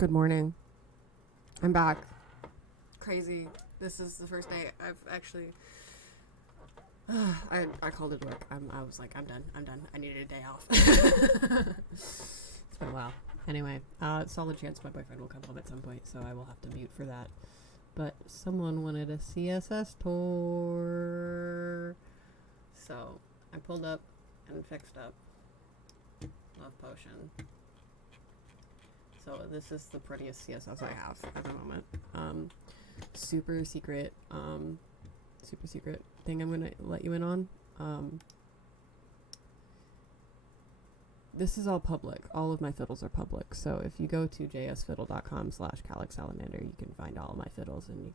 Good morning. I'm back. Crazy. This is the first day I've actually. I called it work. I was like, I'm done. I needed a day off. It's been a while. Anyway, solid chance my boyfriend will come home at some point, so I will have to mute for that. But someone wanted a CSS tour, so I pulled up and fixed up Love Potion. So this is the prettiest CSS I have at the moment. Super secret thing I'm gonna let you in on. This is all public. All of my fiddles are public. So if you go to jsfiddle.com/calixsalamander, you can find all of my fiddles, and you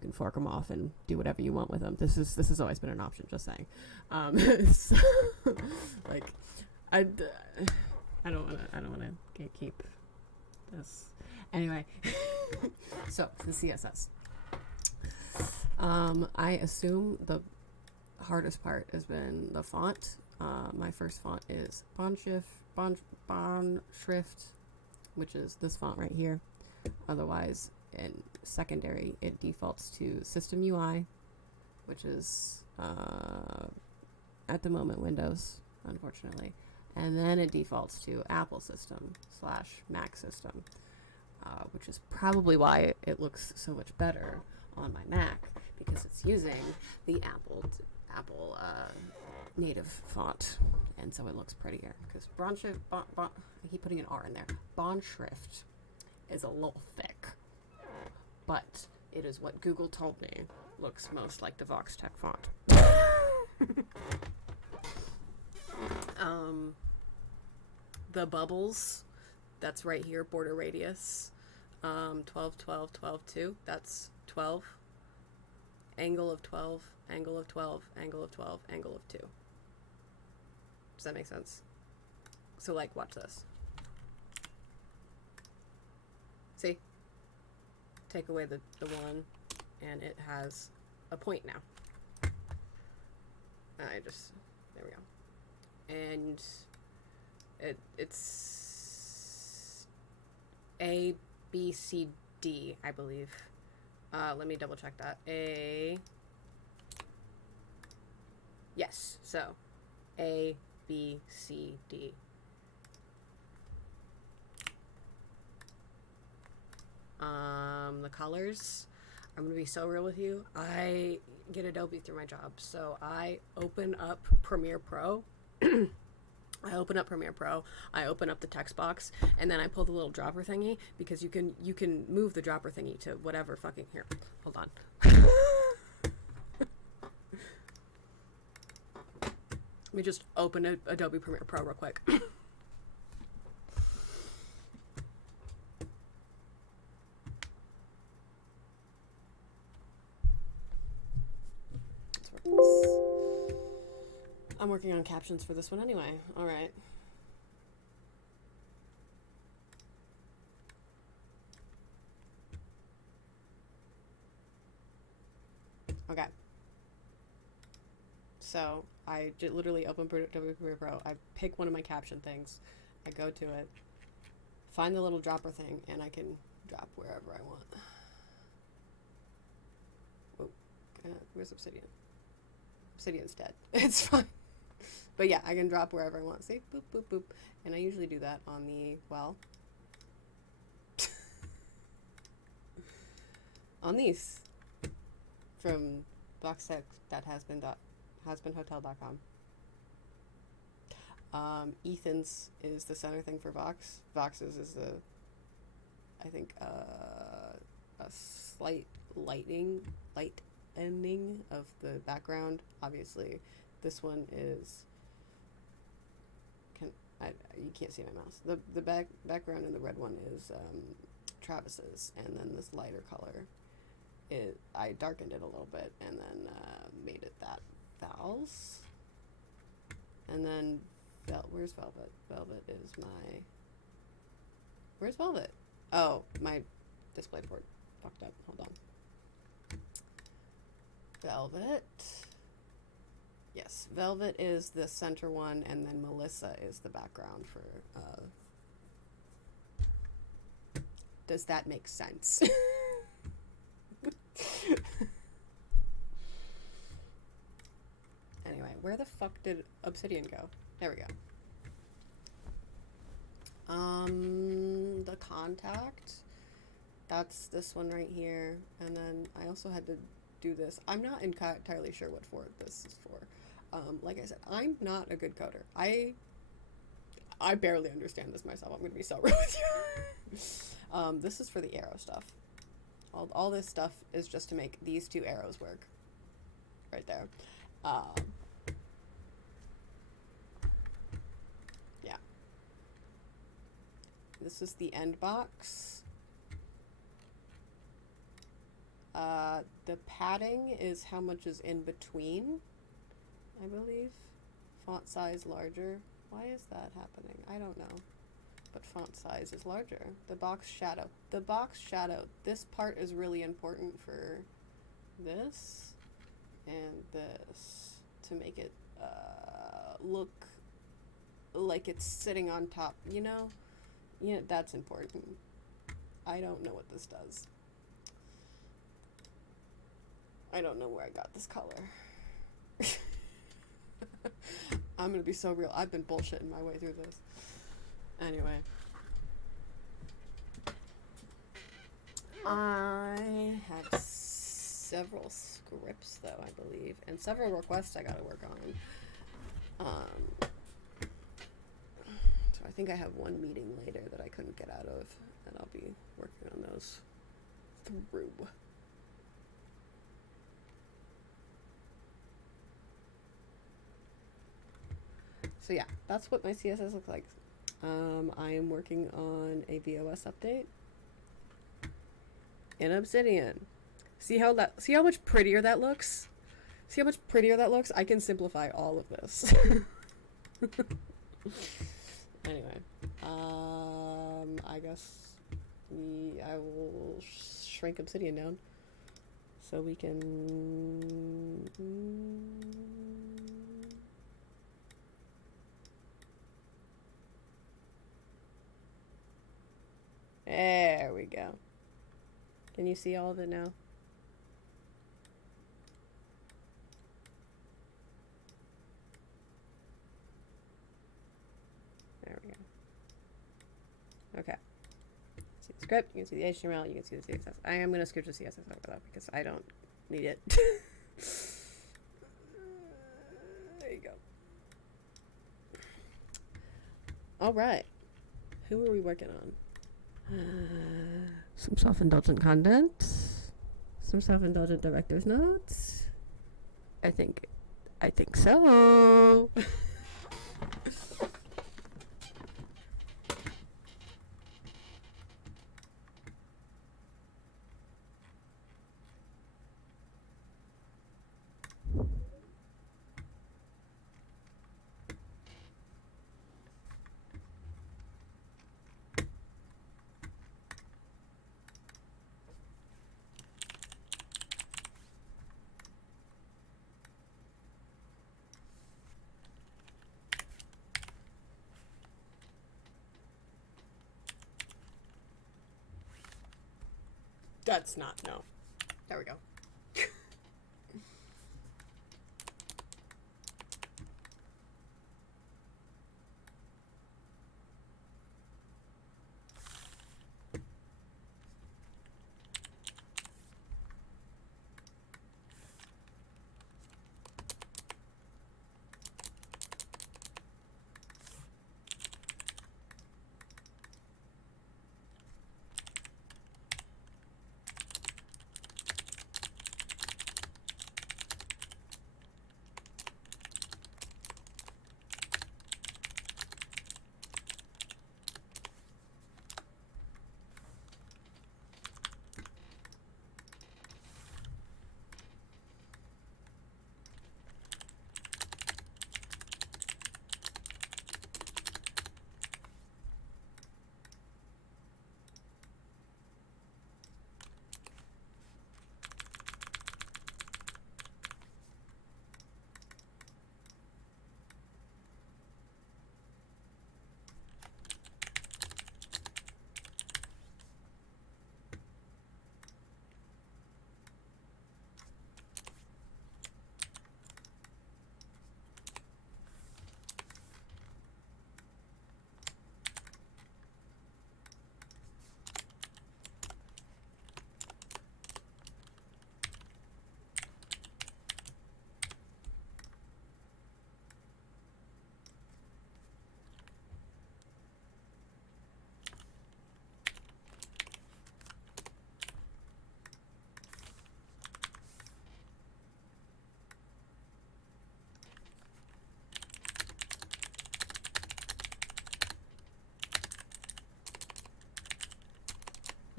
can fork them off and do whatever you want with them. This has always been an option. Just saying. So, like, I don't wanna gatekeep this. Anyway, so the CSS. I assume the hardest part has been the font. My first font is Bondschrift, which is this font right here. Otherwise, in secondary, it defaults to System UI, which is at the moment Windows, unfortunately. And then it defaults to Apple System / Mac System, which is probably why it looks so much better on my Mac, because it's using the Apple native font, and so it looks prettier. Because I keep putting an R in there. Bondschrift is a little thick, but it is what Google told me looks most like the VoxTech font. The bubbles, that's right here, border radius, 12, 12, 12, 2, that's 12, angle of 12, angle of 12, angle of 12, angle of 2. Does that make sense? So, like, watch this. See? Take away the 1, and it has a point now. There we go. And it's A, B, C, D, I believe. Let me double check that. Yes, so A, B, C, D. The colors, I'm going to be so real with you. I get Adobe through my job, so I open up Premiere Pro. I open up the text box, and then I pull the little dropper thingy, because you can move the dropper thingy to whatever fucking, here, hold on. Let me just open Adobe Premiere Pro real quick. I'm working on captions for this one anyway. All right. Okay. So I literally open Adobe Premiere Pro. I pick one of my caption things. I go to it, find the little dropper thing, and I can drop wherever I want. Whoa. Where's Obsidian? Obsidian's dead. It's fine. But yeah, I can drop wherever I want. See? Boop, boop, boop. And I usually do that on the, well, on these from voxtech.hasbeenhotel.com. Ethan's is the center thing for Vox. Vox's is the, I think, a slight lightening of the background. Obviously, this one is, you can't see my mouse. The background in the red one is Travis's, and then this lighter color, I darkened it a little bit, and then made it that Val's. And then where's Velvet? Velvet is my, where's Velvet? Oh, my display port fucked up. Hold on. Velvet. Yes, Velvet is the center one, and then Melissa is the background for Does that make sense? Anyway, where the fuck did Obsidian go? There we go. The contact. That's this one right here. And then I also had to do this. I'm not entirely sure what for this is for. Like I said, I'm not a good coder. I barely understand this myself. I'm gonna be so real with you. This is for the arrow stuff. All this stuff is just to make these two arrows work. Right there. Yeah. This is the end box. The padding is how much is in between, I believe. Font size larger. Why is that happening? I don't know. But font size is larger. The box shadow. The box shadow. This part is really important for this and this to make it look like it's sitting on top, you know? Yeah, that's important. I don't know what this does. I don't know where I got this color. I'm gonna be so real. I've been bullshitting my way through this. Anyway. I have several scripts, though, I believe, and several requests I gotta work on. So I think I have one meeting later that I couldn't get out of, and I'll be working on those through. So yeah, that's what my CSS looks like. I am working on a VOS update in Obsidian. See how much prettier that looks? See how much prettier that looks? I can simplify all of this. Anyway, I guess I will shrink Obsidian down so we can. There we go. Can you see all of it now? There we go. Okay. See the script, you can see the HTML, you can see the CSS. I am going to script the CSS over that because I don't need it. There you go. All right. Who are we working on? Some self-indulgent content. Some self-indulgent director's notes. I think so. That's not, no. There we go.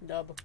Dub.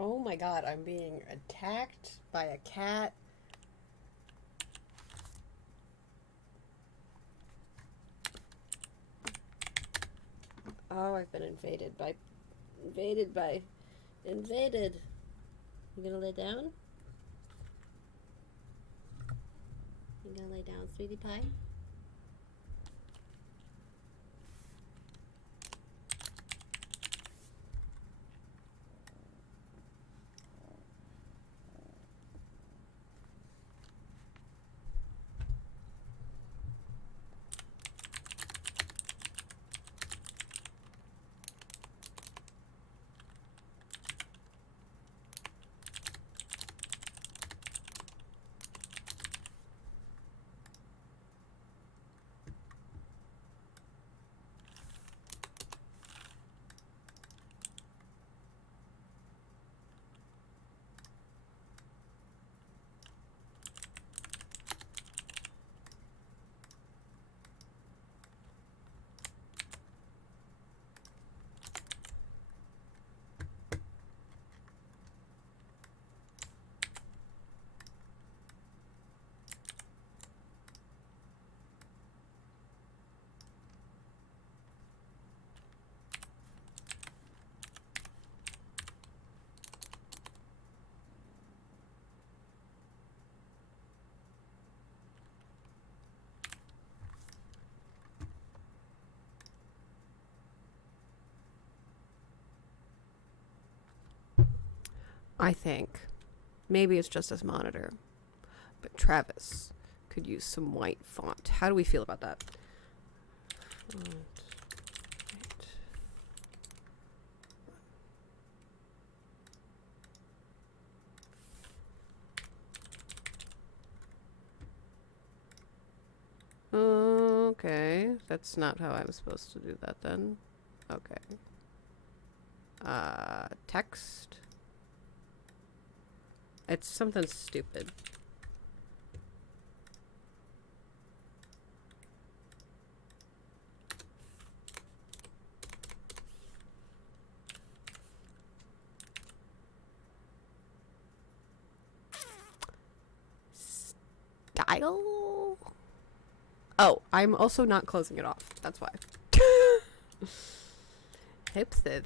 Oh my god, I'm being attacked by a cat. Oh, I've been invaded. You gonna lay down? You gonna lay down, sweetie pie? I think maybe it's just this monitor, but Travis could use some white font. How do we feel about that? Font, white. Okay, that's not how I'm supposed to do that then. Okay. Text. It's something stupid. Style? Oh, I'm also not closing it off. That's why. Hipstith.